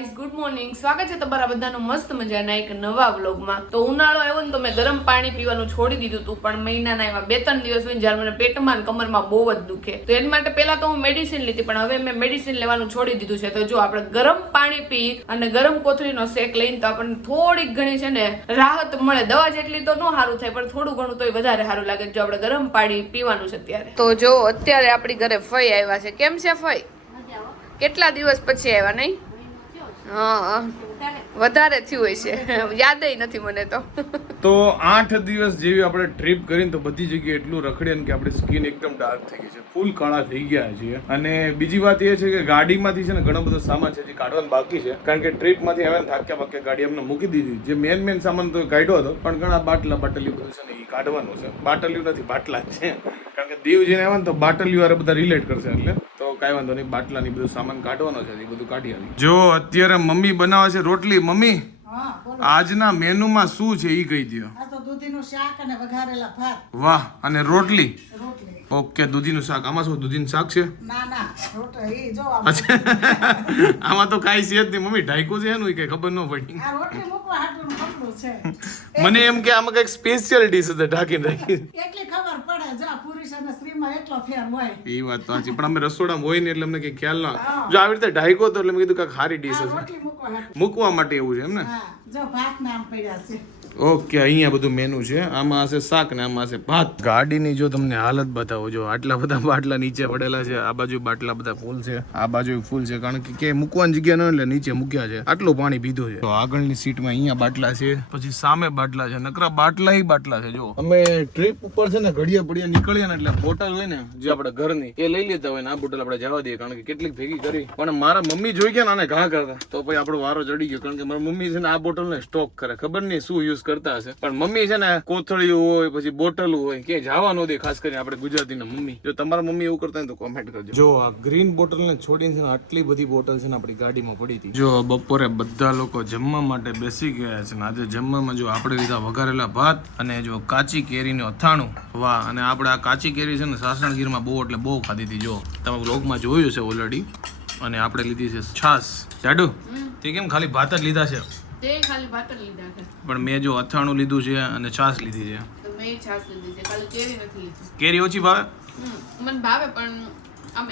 Guys, good morning. સ્વાગત છે તમારા બધાનું મસ્ત મજાના એક નવા વ્લોગમાં. તો ઉનાળો આવ્યો ને તો મેં ગરમ પાણી પીવાનું છોડી દીધું હતું, પણ મહિનાના એવા બે ત્રણ દિવસ હોય જ્યારે મને પેટમાં કમરમાં બહુ જ દુખે. તો એના માટે પહેલા તો હું મેડિસિન લીધી, પણ હવે મેં મેડિસિન લેવાનું છોડી દીધું છે. તો જો આપણે ગરમ પાણી પી અને ગરમ કોથળીનો શેક લઈને તો આપણને થોડીક ઘણી છે ને રાહત મળે. દવા જેટલી તો ન સારું થાય, પણ થોડું ઘણું તોય વધારે સારું લાગે જો આપણે ગરમ પાણી પીવાનું છે અત્યારે. તો જો અત્યારે આપણી ઘરે ફઈ આવ્યા છે. કેમ છે ફઈ? કેટલા દિવસ પછી આવ્યા નહીં? વધારે થયું હોય છે. યાદય નથી મને તો. તો આઠ દિવસ જેવી આપણે ટ્રીપ કરીને તો બધી જગ્યાએ એટલું રખડીએ કે આપણી સ્કિન એકદમ ડાર્ક થઈ ગઈ છે. ફૂલ કાળા થઈ ગયા છીએ અને બીજી વાત એ છે કે ગાડીમાંથી છે ને ઘણો બધો સામાન છે જે કાઢવાનું બાકી છે. કારણ કે ટ્રીપમાંથી હવે થાક્યા પાક્યા ગાડી અમને મૂકી દીધી. જે મેન મેન સામાન તો કાઢ્યો હતો, પણ ઘણા બાટલા બાટલીઓ બધું છે ને એ કાઢવાનું છે. બાટલીઓ નથી, બાટલા છે. કારણ કે દીવ જઈને આવે ને તો બાટલીઓ વાળા બધા રિલેટ કરશે એટલે. તો કાંઈ વાંધો નહીં બાટલા ની બધું સામાન કાઢવાનો છે એ બધું કાઢી આવી જો અત્યારે મમ્મી બનાવે છે રોટલી. મમ્મી હા બોલો. આજના મેનુમાં શું છે એ કહી દો આ તો દૂધીનું શાક અને વઘારેલા ભાત. વાહ અને રોટલી? રોટલી. ઓકે દૂધીનું શાક. આમાં શું દૂધીનું શાક છે? ના ના રોટલી ઈ જો આમ. તો કાંઈ છે જ નહીં. મમ્મી ઢાઈકું છે એનું કઈ ખબર ન પડી. આ રોટલી મૂકવા હાટુનું કપડું છે. મને એમ કે આમાં કંઈક સ્પેશિયલ ડીશ હતી ઢાંકીને રાખી. એટલી ખબર પડે એટલો ફેર હોય. એ વાત તો સાચી. પણ અમે રસોડામાં હોય ને એટલે અમને કઈ ખ્યાલ ના જો આવી રીતે ઢાઈકો તો એટલે મેં કીધું કાંઈક સારી ડીશ હશે. મૂકવા માટે એવું છે એમ ને? ઓકે, અહીંયા બધું મેનુ છે. આમાં હશે શાક ને આમાં હશે ભાત. ગાડીની જો તમને હાલત બતાવો, જો આટલા બધા બાટલા નીચે પડેલા છે, આ બાજુ બાટલા બધા ફૂલ છે, આ બાજુ ફૂલ છે, કારણ કે મૂકવાની જગ્યા ન એટલે નીચે મૂક્યા છે. આટલું પાણી પીધું છે. તો આગળની સીટમાં અહીંયા બાટલા છે, પછી સામે બાટલા છે, નકરા બાટલા ય બાટલા છે, જો. અમે ટ્રીપ ઉપર છે ને ઘડિયા પડિયા નીકળ્યા ને એટલે બોટલ હોય ને જે આપણે ઘરની, એ લઈ લેતા હોય ને આ બોટલ આપણે જવા દઈએ, કારણ કે કેટલીક ભેગી કરી. પણ મારા મમ્મી જોઈ ગયા ને આને ઘા કરતા, તો પછી આપણો વારો ચડી ગયો, કારણ કે મારા મમ્મી છે ને આ બોટલ ને સ્ટોક કરે. ખબર નહીં શું યુઝ કરતા હશે. પણ મમ્મી છે ને કોથળીઓ હોય પછી બોટલ હોય કે જવા ન દે ખાસ કરીને આપણે ગુજરાતીના મમ્મી. જો તમારા મમ્મી એવું કરતા હોય તો કોમેન્ટ કરજો. જો આ ગ્રીન બોટલ ને છોડીને છે ને આટલી બધી બોટલ છે ને આપણી ગાડીમાં પડી હતી. જો બપોરે બધા લોકો જમવા માટે બેસી ગયા છે ને આજે જમવામાં જો આપણે લીધા વઘારેલા ભાત અને જો કાચી કેરીનું અથાણું વાહ અને આપણે આ કાચી કેરી છે ને સાસણગીરમાં બહુ એટલે બહુ ખાધી હતી જો. તમે બ્લોગમાં જોયું છે ઓલરેડી અને આપણે લીધી છે છાસ જાડુ તે કેમ ખાલી ભાત જ લીધા છે? પણ મેં જો અથાણું લીધું છે અને છાસ લીધી છે. મેં છાસ લીધી છે. કેરી નથી લીધી. કેરી ઓછી ભાવે? મને ભાવે પણ આમ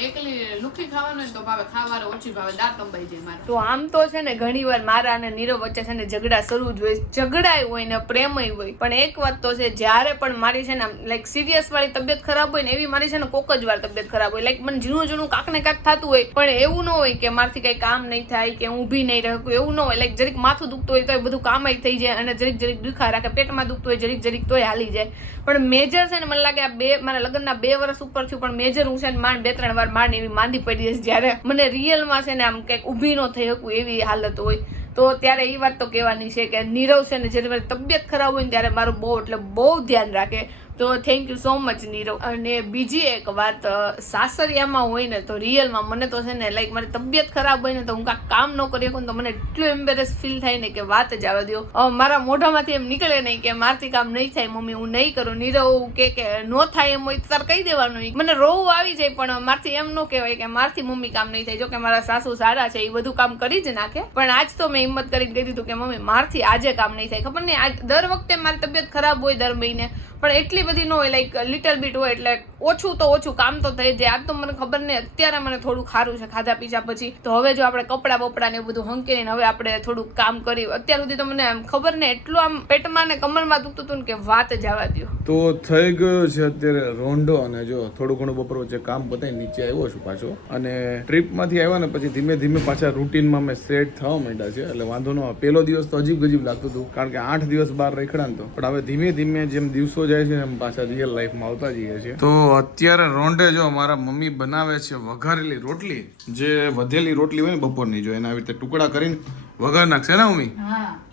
તો આમ તો છે ને ઘણી વાર મારા અને નીરવ વચ્ચે છે ને ઝઘડા શરૂ જ હોય, ઝઘડાય હોય ને પ્રેમય હોય. પણ એક વાત તો છે, જ્યારે પણ મારી છે ને લાઈક સિરિયસ વાળી તબિયત ખરાબ હોય ને એવી મારી છે ને કોક જ વાર તબિયત ખરાબ હોય. લાઈક મને ઝીણું ઝીણું કાંક ને કાંક થતું હોય, પણ એવું ન હોય કે મારથી કઈ કામ નહીં થાય કે હું ઊભી નહીં રહું, એવું ન હોય. લાઈક જરીક માથું દુખતું હોય તો બધું કામ થઈ જાય અને જરીક જરીક દુખા રાખે, પેટમાં દુખતું હોય, જરીક જરીક તોય હાલી જાય. પણ મેજર છે ને મને લાગે આ બે, મારા લગ્નના બે વર્ષ ઉપર થયું, પણ મેજર હું છે ને માંડ બે, ત્રણ વાર માંડી એવી માંદી પડી જશે જ્યારે મને રિયલમાં છે ને આમ કંઈક ઊભી ન થઈ શકું એવી હાલત હોય. તો ત્યારે એ વાત તો કહેવાની છે કે નીરવ છે ને જ્યારે મારી તબિયત ખરાબ હોય ને ત્યારે મારું બહુ, એટલે બહુ ધ્યાન રાખે. તો thank you so much Nirav અને બીજી એક વાત સાસરિયામાં હોય ને તો રિયલમાં મને તો છે ને લાઈક મારી તબિયત ખરાબ હોય ને તો હું કાંઈક કામ ન કરી શકું તો મને એટલું એમ્બેરેસ ફીલ થાય ને કે વાત જ આવવા દો મારા મોઢામાંથી એમ નીકળે નહીં કે મારથી કામ નહીં થાય, મમ્મી, હું નહીં કરું. નીરવ કે કે નો થાય એમ હોય તાર કહી દેવાનું મને રોવું આવી જાય, પણ મારથી એમ ન કહેવાય કે મારથી મમ્મી કામ નહીં થાય. જો કે મારા સાસુ સારા છે એ બધું કામ કરી જ નાખે. પણ આજ તો મેં હિંમત કરીને કહી દીધું કે મમ્મી, મારથી આજે કામ નહીં થાય. ખબર નહીં, આજ દર વખતે મારી તબિયત ખરાબ હોય દર મહિને, પણ એટલી બધી ન હોય લાઈક લિટલ બીટ હોય એટલે ઓછું તો ઓછું, કામ તો થઈ જાય. આજ તો મને ખબર નહીં, અત્યારે મને થોડું ખારું છે ખાધા પીધા પછી. તો હવે જો આપણે કપડાં બપડા ને બધું હંકેરીને હવે આપણે થોડુંક કામ કર્યું અત્યાર સુધી તો મને આમ ખબર ને એટલું આમ પેટમાં ને કમરમાં દુખતું હતું કે વાત જ આવવા દો તો થઈ ગયો છે અત્યારે રોંઢો અને જો થોડું ઘણું બપોર વચ્ચે કામ પતાવી નીચે આવ્યો છું પાછો. અને ટ્રીપમાંથી આવ્યા ને પછી ધીમે ધીમે પાછા રૂટીનમાં મેં સેટ થવા માંડ્યા છે. એટલે વાંધો ન પહેલો દિવસ તો અજીબ ગજીબ લાગતું હતું, કારણ કે આઠ દિવસ બહાર રેખડા તો. પણ હવે ધીમે ધીમે જેમ દિવસો જાય છે એમ પાછા રિયલ લાઈફમાં આવતા જઈએ છીએ. તો અત્યારે રોંડે જો મારા મમ્મી બનાવે છે વઘારેલી રોટલી જે વધેલી રોટલી હોય ને બપોરની જો એના આવી રીતે ટુકડા કરીને વઘાર નાખશે ને મમ્મી?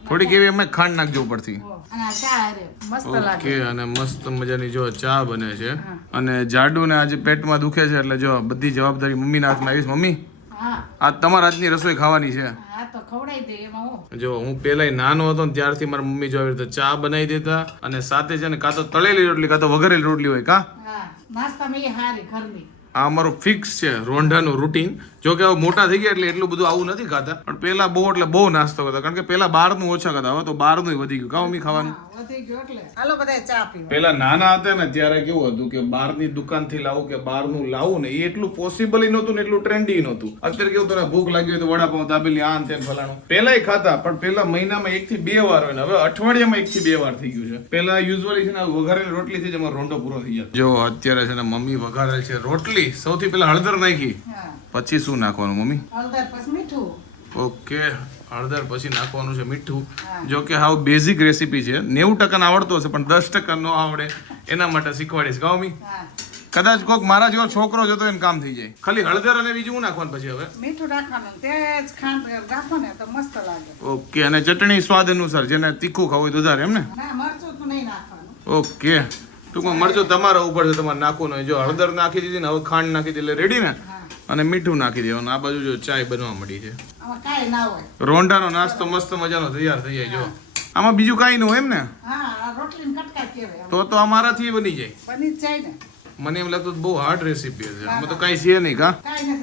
થોડીક એવી અમે ખાંડ નાખજો ઉપરથી. ઓ, અને આ ચા હારે મસ્ત લાગે. ઓકે અને મસ્ત મજાની જો ચા બને છે. અને જાડુ ને આજે પેટમાં દુખે છે એટલે જો બધી જવાબદારી મમ્મીના હાથમાં આવીશ. મમ્મી હા. આ તમારા હાથની રસોઈ ખાવાની છે. તો જો હું પેલા નાનો હતો ને ત્યારથી મારા મમ્મી જો આવી રીતે ચા બનાવી દેતા અને સાથે છે ને કાં તો તળેલી રોટલી કાં તો વઘારેલી રોટલી હોય કા? આ અમારો ફિક્સ છે રોંઢાનું રૂટીન જો કે હવે મોટા થઈ ગયા એટલે એટલું બધું આવું નથી ખાતા. પણ પહેલા બહુ એટલે બહુ નાસ્તો કરતા. કારણ કે પહેલા બહારનું ઓછા ખાતા. હવે તો બહારનું વધી ગયું. કાં મમ્મી ખાવાનું? હાલો બધા ચા પીવા. પેલા નાના હતા ને ત્યારે કેવું હતું કે બહારની દુકાનથી લાવું કે બહારનું લાવું ને એ એટલું પોસિબલ નહોતું ને એટલું ટ્રેન્ડી નહોતું. અત્યારે કેવું તને ભૂખ લાગી હોય તો વડાપાઉં દાબેલી આ ને ફલાણું. પેલા ખાતા પણ પેલા મહિનામાં એક થી બે વાર હોય ને હવે અઠવાડિયામાં એક થી બે વાર થઈ ગયું છે. પેલા યુઝ્યુઅલી છે ને વઘારેલી રોટલી થી જ અમારો રોંઢો પૂરો થઈ જાય. જો અત્યારે છે ને મમ્મી વઘારેલ છે રોટલી સૌથી પહેલા હળદર નાખી. પછી શું નાખવાનું મમ્મી? હળદર પછી મીઠું. ઓકે હળદર પછી નાખવાનું છે મીઠું. જો કે હાવ બેઝિક રેસીપી છે. નેવું ટકા આવડતો હશે પણ દસ ટકા ન આવડે. એના માટે શીખવાડીશ. કહો કદાચ કોક મારા જેવો છોકરો જતો એને કામ થઈ જાય. ખાલી હળદર અને બીજું નાખવાનું પછી હવે? મીઠું રાખવાનું. તેજ ખાંડ રાખો ને તો મસ્ત લાગે. ઓકે અને ચટણી સ્વાદ અનુસાર જેને તીખું ખાવું હોય તો વધારે એમ ને મરચું તો નહીં નાખવાનું. ઓકે. ટૂંકમાં મરચું તમારા ઉપર છે તમારે નાખવું નહીં જો હળદર નાખી દીધી ને હવે ખાંડ નાખી દીધી એટલે રેડી ને? અને મીઠું નાખી દેવાનું. આ બાજુ જો ચાય બનવા મળી છે. રોંઢાનો નાસ્તો મસ્ત મજાનો તૈયાર થઈ જાય જો. આમાં બીજું કાંઈ ન હોય એમ ને? તો તો અમારાથી બની જાય. બની જાય ને. મને એમ લાગતું બહુ હાર્ડ રેસીપી છે. આમાં તો કાંઈ છે નહીં કા?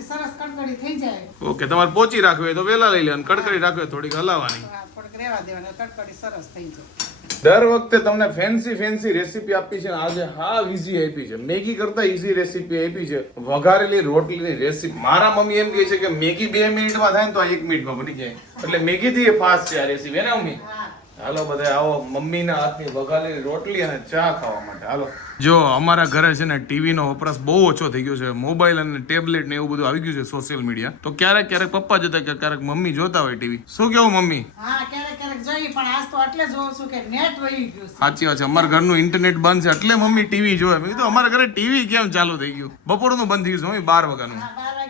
સરસ કડકડી થઈ જાય. ઓકે તમારે પોચી રાખવી તો વેલા લઈ લેવાની કડકડી રાખવી થોડીક હલાવવાની. કડકડી સરસ થઈ જાય. દર વખતે તમને ફેન્સી ફેન્સી રેસીપી આપી છે આજે હા ઈઝી આપી છે. મેગી કરતા ઈઝી રેસીપી આપી છે. વઘારેલી રોટલીની રેસીપી મારા મમ્મી એમ કહે છે કે મેગી બે મિનિટમાં થાય ને તો એક મિનિટમાં બની જાય. એટલે મેગી થી ફાસ્ટ છે આ રેસીપી ને મમ્મી? હાલો બધા આવો મમ્મીના હાથની વઘારેલી રોટલી અને ચા ખાવા માટે. હાલો. જો અમારા ઘરે છે ને ટીવી નો વપરાશ બહુ ઓછો થઈ ગયો છે. મોબાઈલ અને ટેબ્લેટ ને એવું બધું આવી ગયું છે સોશિયલ મીડિયા તો ક્યારેક ક્યારેક પપ્પા જોતા કે ક્યારેક મમ્મી જોતા હોય ટીવી. શું કેવું મમ્મી? હા ક્યારેક ક્યારેક જોઈએ પણ આજ તો એટલે જોઉં છું કે નેટ વહી ગયું છે. સાચી વાત છે. અમારા ઘરનું ઇન્ટરનેટ બંધ છે એટલે મમ્મી ટીવી જોવે. મેં કીધું અમારા ઘરે ટીવી કેમ ચાલુ થઈ ગયું? બપોરનું બંધ થઈ ગયું છે મમ્મી બાર વાગ્યાનું.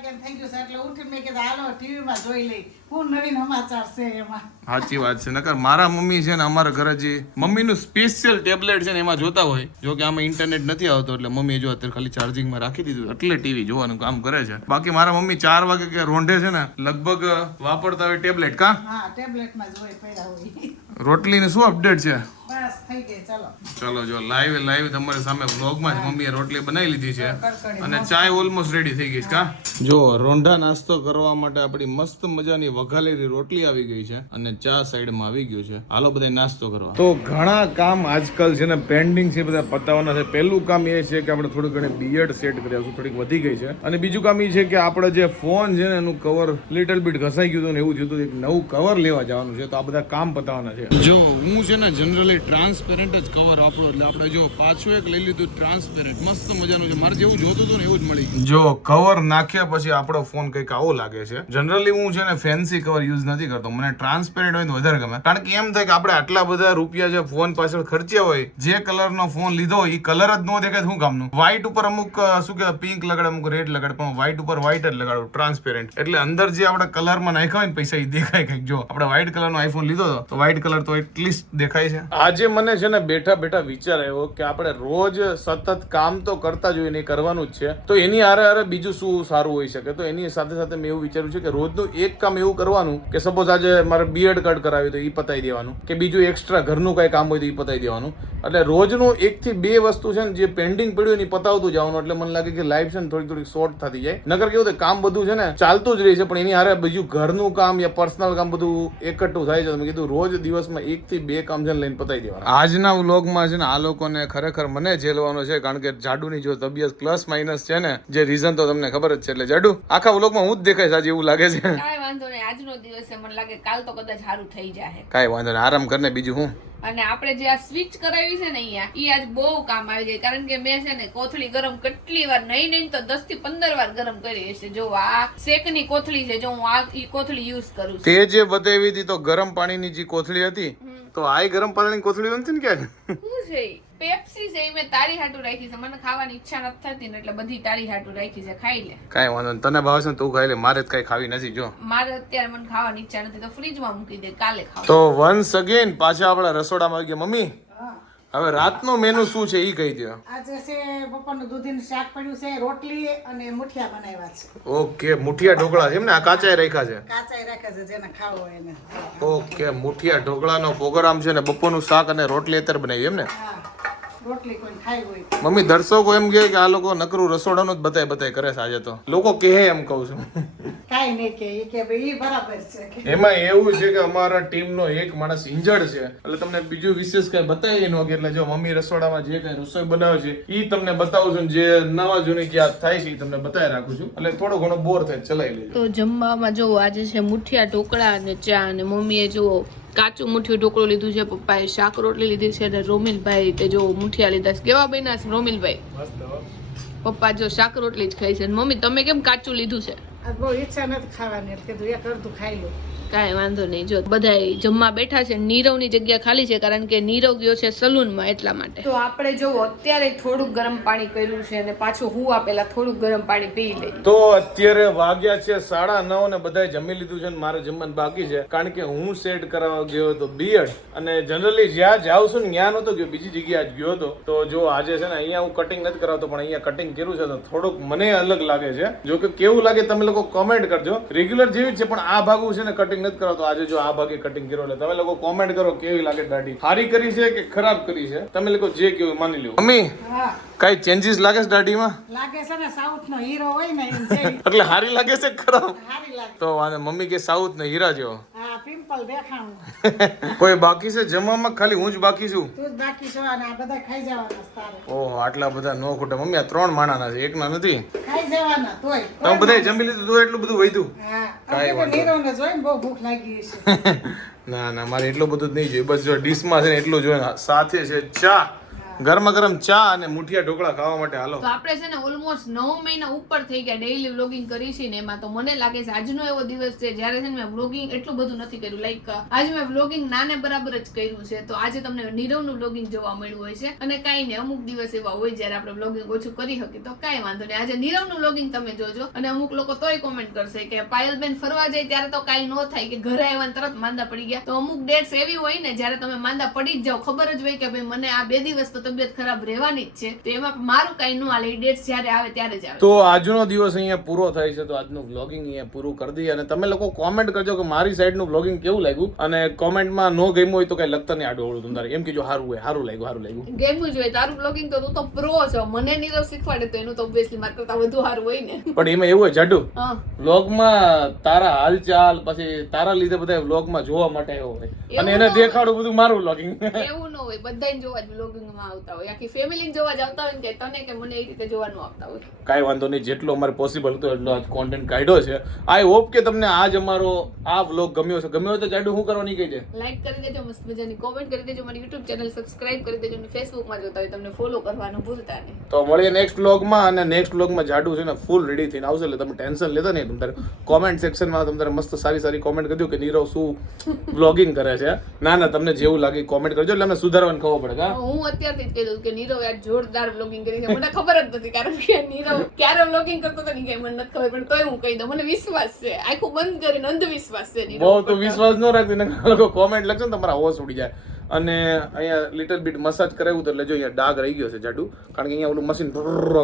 હા બાર વાગ્યા થઈ એટલે ઉઠી મેં કીધું હાલો ટીવીમાં જોઈ લઈ. હું નવીન સમાચાર છે એમાં. સાચી વાત છે. નકર મારા મમ્મી છે ને અમારા ઘરે જે મમ્મીનું સ્પેશિયલ ટેબ્લેટ છે ને એમાં જોતા હોય જો કે આમાં ઇન્ટરનેટ નથી આવતો એટલે મમ્મી જો અત્યારે ખાલી ચાર્જિંગમાં રાખી દીધું એટલે ટીવી જોવાનું કામ કરે છે. બાકી મારા મમ્મી ચાર વાગે કે રોંઢે છે ને લગભગ વાપરતા હોય ટેબ્લેટ કા? હા ટેબ્લેટમાં જ હોય પડ્યા હોય. રોટલીની શું અપડેટ છે? બસ થઈ ગઈ ચાલો. ચલો જો લાઈવ લાઈવ તમારી સામે વ્લોગમાં જ મમ્મીએ રોટલી બનાવી લીધી છે. અને ચાય ઓલમોસ્ટ રેડી થઈ ગઈ છે કા? જો રોંઢા નાસ્તો કરવા માટે આપણી મસ્ત મજાની વઘારેલી રોટલી આવી ગઈ છે અને ચા સાઈડમાં આવી ગયું છે. હાલો બધા નાસ્તો કરવા. તો ઘણા કામ આજકાલ છે ને પેન્ડિંગ છે બધા પતાવવાના છે. પહેલું કામ એ છે કે આપણે થોડું ઘણી બિયર્ડ સેટ કર્યા આવશું થોડીક વધી ગઈ છે. અને બીજું કામ એ છે કે આપણે જે ફોન છે ને એનું કવર લિટલ બીટ ઘસાઈ ગયું હતું ને એવું થયું હતું. એક નવું કવર લેવા જવાનું છે. તો આ બધા કામ પતાવવાના છે. જો હું છે ને જનરલી ટ્રાન્સપેરન્ટ જ કવર આપણો એટલે આપણે જો પાછું એક લઈ લીધું ટ્રાન્સપેરન્ટ મસ્ત મજાનું છે. મારે જેવું જોતું હતું ને એવું જ મળી ગયું. જો કવર નાખ્યા પછી આપણો ફોન કંઈક આવો લાગે છે. જનરલી હું છે ને ફેન્સી કવર યુઝ નથી કરતો. મને ટ્રાન્સપેરન્ટ હોય તો વધારે ગમે. કારણ કે એમ થાય કે આપણે આટલા બધા રૂપિયા જે ફોન પાછળ ખર્ચ્યા હોય જે કલરનો ફોન લીધો એ કલર જ ન દેખાય શું કામનું? વ્હાઈટ ઉપર અમુક શું કે પિંક લગાડે અમુક રેડ લગાડે પણ વ્હાઈટ ઉપર વ્હાઈટ જ લગાડું ટ્રાન્સપેરન્ટ એટલે અંદર જે આપણે કલરમાં નાખ્યા હોય ને પૈસા એ દેખાય કંઈક. જો આપણે વ્હાઈટ કલરનો આઈફોન લીધો તો વ્હાઈટ કલર તો એટલીસ્ટ દેખાય છે. આજે મને છે ને બેઠા બેઠા વિચાર આવ્યો કે આપણે રોજ સતત કામ તો કરતા જોઈએ નહીં કરવાનું જ છે. તો એની હારે હારે બીજું શું સારું હોઈ શકે? તો એની સાથે સાથે મેં એવું વિચાર્યું છે કે રોજનું એક કામ એવું કરવાનું કે સપોઝ આજે મારે બીએડ કટ કરાવ્યું તો એ પતાવી દેવાનું કે બીજું એક્સ્ટ્રા ઘરનું કાંઈ કામ હોય તો એ પતાવી દેવાનું. એટલે રોજનું એકથી બે વસ્તુ છે ને જે પેન્ડિંગ પડ્યું એની પતાવતું જવાનું. એટલે મને લાગે કે લાઈફ છે ને થોડી થોડી શોર્ટ થતી જાય. નગર કેવું થાય, કામ બધું છે ને ચાલતું જ રહે છે, પણ એની હારે બીજું ઘરનું કામ યા પર્સનલ કામ બધું એકઠું થાય છે. મેં કીધું રોજ દિવસમાં એક થી બે કામ છે ને લઈને પતાવી દેવાના. આજના વ્લોગમાં છે ને આ લોકોને ખરેખર મને જેલવાનો છે કારણ કે જાડુની જો તબિયત પ્લસ માઇનસ છે ને જે રીઝન તો તમને ખબર જ છે. એટલે જાડુ આખા વ્લોગમાં હું જ દેખાય આજે એવું લાગે છે. વાંધો નહીં આજનો દિવસ છે મને લાગે કાલ તો કદાચ સારું થઈ જાય કાંઈ વાંધો નહીં આરામ કરને બીજું હું? અને આપણે જે આ સ્વિચ કરાવી છે ને અહીંયા એ આજ બહુ કામ આવી જાય કારણ કે મેં છે ને કોથળી ગરમ કેટલી વાર નહીં નહીં તો દસથી પંદર વાર ગરમ કરી હશે. જો આ શેકની કોથળી છે જો હું આ ઈ કોથળી યુઝ કરું છું. તે જે બતાવી હતી તો ગરમ પાણીની જે કોથળી હતી તો આ ગરમ પાણીની કોથળી નથી ને ક્યાં શું છે ઈ? પેપ્સી છે મેં તારી હાટુ રાખી છે. મને ખાવાની ઈચ્છા નથી થતી ને એટલે બધી તારી હાટુ રાખી છે. ખાઈ લે. કાંઈ વાંધો નહીં. તને ભાવે છે ને તું ખાઈ લે મારે જ કાંઈ ખાવી નથી જો. મારે અત્યારે મને ખાવાની ઈચ્છા નથી. તો ફ્રીજમાં મૂકી દે. કાલે ખાવ. તો વન્સ અગેન પાછા આપણા રસોડામાં આવી ગયા. મમ્મી હવે રાતનો મેનુ શું છે? એ કહી દો આજે છે બપોરનું દૂધીનું શાક પડ્યું છે રોટલી અને મુઠિયા બનાવ્યા છે. ઓકે મુઠિયા ઢોકળા છે એમ ને? આ કાચાય રાખ્યા છે? કાચાય રાખ્યા છે જેને ખાવો હોય એને. ઓકે મુઠિયા ઢોકળાનો પ્રોગ્રામ છે ને બપોરનું શાક અને રોટલી અત્યારે બનાવી એમ ને? હા. રોટલી કોઈ ખાઈ હોય મમ્મી દર્શકો એમ કહે કે આ લોકો નકરું રસોડાનું જ બતાય બતાય કરે છે આજે તો. લોકો કહે એમ કહું છું. કાઈ નહીં કે ઈ કે ભાઈ ઈ બરાબર છે. એમાં એવું છે કે અમારા ટીમનો એક માણસ ઇન્જર્ડ છે. એટલે તમને બીજું વિશેષ કઈ બતાવી ન કે એટલે જો મમ્મી રસોડામાં જે કઈ રસોઈ બનાવે છે ઈ તમને બતાવું છું જે નવા જૂની યાદ થાય છે ઈ તમને બતાવી રાખું છું. એટલે થોડો ઘણો બોર થાય ચલાવી લેજો. તો જમવામાં જો આજે છે મુઠિયા ઢોકળા અને ચા અને મમ્મીએ જુઓ કાચું મુઠ્ઠું ઢોકળું લીધું છે પપ્પાએ શાક રોટલી લીધી છે અને રોમિલભાઈ તે જો મુઠિયા લીધા છે. કેવા બન્યા છે રોમિલભાઈ? પપ્પા જો શાક રોટલી જ ખાઈ છે અને મમ્મી તમે કેમ કાચું લીધું છે? આ બહુ ઈચ્છા નથી ખાવાની એટલે કીધું એક અડધું ખાઈ લો કાંઈ વાંધો નહીં. જો બધાય જમવા બેઠા છે નીરવની જગ્યા ખાલી છે કારણ કે નીરવ ગયો છે સલૂનમાં એટલા માટે. તો આપણે જો અત્યારે થોડુંક ગરમ પાણી કર્યું છે અને પાછું હું આપેલા થોડુંક ગરમ પાણી પી લઈ. તો અત્યારે વાગ્યા છે સાડા નવ ને બધા જમી લીધું છે ને મારે જમવાનું બાકી છે. કારણ કે હું સેટ કરાવવા ગયો હતો બીએડ અને જનરલી જ્યાં જાઉં છું ને ત્યાં નહોતો ગયો. બીજી જગ્યાએ જ ગયો હતો. તો જો આજે છે ને અહીંયા હું કટિંગ નથી કરાવતો પણ અહીંયા કટિંગ કર્યું છે તો થોડુંક મને અલગ લાગે છે. જો કે કેવું લાગે તમે લોકો કમેન્ટ કરજો. રેગ્યુલર જેવી જ છે પણ આ ભાગું છે ને કટિંગ નથી કરાવતો. આજે જો આ ભાગે કટિંગ કર્યો એટલે તમે લોકો કોમેન્ટ કરો કેવી લાગે દાઢી? સારી કરી છે કે ખરાબ કરી છે? તમે લોકો જે કેવું માની લો મમ્મી હા. કઈ ચેન્જીસ લાગે છે દાઢીમાં? લાગે છે ને સાઉથ નો હીરો હોય ને એટલે સારી લાગે છે ખરાબ? સારી લાગે. તો વાંધો મમ્મી કે સાઉથ ને હીરા જેવો. હા પિમ્પલ દેખાણું. કોઈ બાકી છે? જમવામાં ખાલી હું જ બાકી છું. તું જ બાકી છો અને આ બધા ખાઈ જવાના તારે. ઓહો આટલા બધા નો ખોટા. મમ્મી આ ત્રણ માણાના છે. એકના નથી. ખાઈ જવાના તોય. તમે બધા જમી લીધું તો એટલું બધું વધ્યું. હા કાંઈ અમે નીરવને જોઈને બહુ ભૂખ લાગી છે ના ના મારે એટલું બધું જ નહીં જોઈએ. બસ જો ડીશમાં છે ને એટલું જોઈએ સાથે છે ચા. ગરમા ગરમ ચા અને મુઠિયા ઢોકળા ખાવા માટે હાલો. તો આપણે છે ને ઓલમોસ્ટ નવ મહિના ઉપર થઈ ગયા ડેઈલી વ્લોગિંગ કરી છે ને એમાં તો મને લાગે છે આજનો એવો દિવસ છે જ્યારે છે ને મેં વ્લોગિંગ એટલું બધું નથી કર્યું. લાઈક આજે મેં વ્લોગિંગ નાને બરાબર જ કર્યું છે. તો આજે તમને નીરવનું વ્લોગિંગ જોવા મળ્યું હોય છે. અને કાંઈ ને અમુક દિવસ એવા હોય જ્યારે આપણે વ્લોગિંગ ઓછું કરી શકીએ, તો કાંઈ વાંધો નહીં. આજે નીરવનું વ્લોગિંગ તમે જોજો. અને અમુક લોકો તોય કોમેન્ટ કરશે કે પાયલબેન ફરવા જાય ત્યારે તો કાંઈ ન થાય કે ઘરે આવ્યા તરત માંદા પડી ગયા. તો અમુક ડેટ્સ એવી હોય ને જ્યારે તમે માંદા પડી જ જાઓ. ખબર જ હોય કે ભાઈ મને આ બે દિવસ તો તબિયત ખરાબ રહેવાની જ છે તો એમાં મારું કઈ નું હાલે ડેટ જ્યારે આવે ત્યારે જ આવે. તો આજનો દિવસ અહીંયા પૂરો થાય છે તો આજનું વ્લોગિંગ અહીંયા પૂરું કરી દઈએ. અને તમે લોકો કોમેન્ટ કરજો કે મારી સાઈડનું વ્લોગિંગ કેવું લાગ્યું? અને કોમેન્ટમાં નો ગેમ હોય તો કઈ લગતા નહીં આડું અવળું તમારે. એમ કીજો સારું હોય સારું લાગ્યું સારું લાગ્યું. ગેમું જ હોય તારું બ્લોગિંગ તો તું તો પ્રો છો. મને નીરવ શીખવાડે તો એનું તો ઓબ્વિયસલી મારા કરતા વધુ સારું હોય ને. પણ એમાં એવું હોય જાડુ વ્લોગમાં તારા હાલચાલ પછી તારા લીધે બધા વ્લોગમાં જોવા માટે આવ્યો હોય. અને એને દેખાડું બધું મારું વ્લોગિંગ એવું ન હોય બધાને જોવા જ વ્લોગિંગમાં આવતા હોય. આખી ફેમિલી જોવા જ આવતા હોય ને કે તને કે મને એ રીતે જોવાનું આવતા હોય. કાંઈ વાંધો નહીં જેટલો અમારે પોસિબલ હતો એટલો આજ કોન્ટેન્ટ કાઢ્યો છે. આઈ હોપ કે તમને આજ અમારો આ વ્લોગ ગમ્યો છે ગમ્યો તો જાડું શું કરવાની કહી દે? લાઈક કરી દેજો મસ્ત મજાની કોમેન્ટ કરી દેજો મારી યુટ્યુબ ચેનલ સબસ્ક્રાઇબ કરી દેજો અને ફેસબુકમાં જોતા હોય તમને ફોલો કરવાનું ભૂલતા નહીં. તો મળીએ નેક્સ્ટ વ્લોગમાં અને નેક્સ્ટ વ્લોગમાં જાડું છે ને ફૂલ રેડી થઈને આવશે. એટલે તમે ટેન્શન લેતા નહીં. તમારે કોમેન્ટ સેક્શનમાં તમારે મસ્ત સારી સારી કોમેન્ટ કરજો કે નીરવ શું વ્લોગિંગ કરે છે. ના ના તમને જેવું લાગે કોમેન્ટ કરજો. એટલે અમને સુધારવાનું ખબર પડે હું. હું અત્યારથી જ કહી કે નીરવ યાર જોરદાર વ્લોગિંગ કરી છે. મને ખબર જ નથી કારણ કે નીરવ ક્યારે વ્લોગિંગ કરતો હતો ને કઈ મને નથી ખબર પણ તોય હું કહી દઉં મને વિશ્વાસ છે. આખું બંધ કરીને અંધવિશ્વાસ છે બહુ તો વિશ્વાસ ન રાખતી લોકો કોમેન્ટ લખશે ને તમારા હોશ ઉડી જાય. અને અહીંયા લિટલ બીટ મસાજ કરાવ્યું તો એટલે જો અહીંયા ડાઘ રહી ગયો છે જાડુ કારણ કે અહીંયા ઓલું મશીન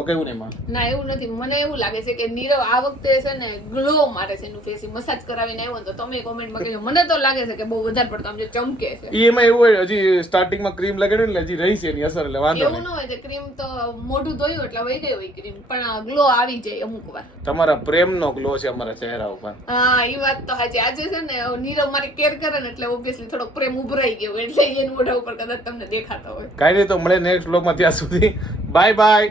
કેવું ને એમાં. ના એવું નથી. મને એવું લાગે છે કે નીરવ આ વખતે છે ને ગ્લો મારે છે એનું ફેસ મસાજ કરાવીને આવ્યો તો તમે કોમેન્ટમાં કહેજો. મને તો લાગે છે કે બહુ વધારે પડતો આમ જે ચમકે છે. ઈ એમાં એવું હોય હજી સ્ટાર્ટિંગમાં ક્રીમ લગાડ્યું ને એટલે હજી રહી છે એની અસર એટલે વાંધો એવું ન હોય કે ક્રીમ તો મોઢું ધોયું એટલે વહી ગઈ હોય ક્રીમ પણ ગ્લો આવી જાય અમુક વાર. તમારા પ્રેમનો ગ્લો છે અમારા ચહેરા ઉપર. હા એ વાત તો સાચી. આજે છે ને નીરવ મારી કેર કરે ને એટલે ઓબ્વિયસલી થોડોક પ્રેમ ઉભરાઈ ગયો એટલે એનું મોઢા ઉપર કદાચ તમને દેખાતા હોય. કાંઈ નહીં, તો મળે નેક્સ્ટ બ્લોગમાં ત્યાં સુધી. Bye bye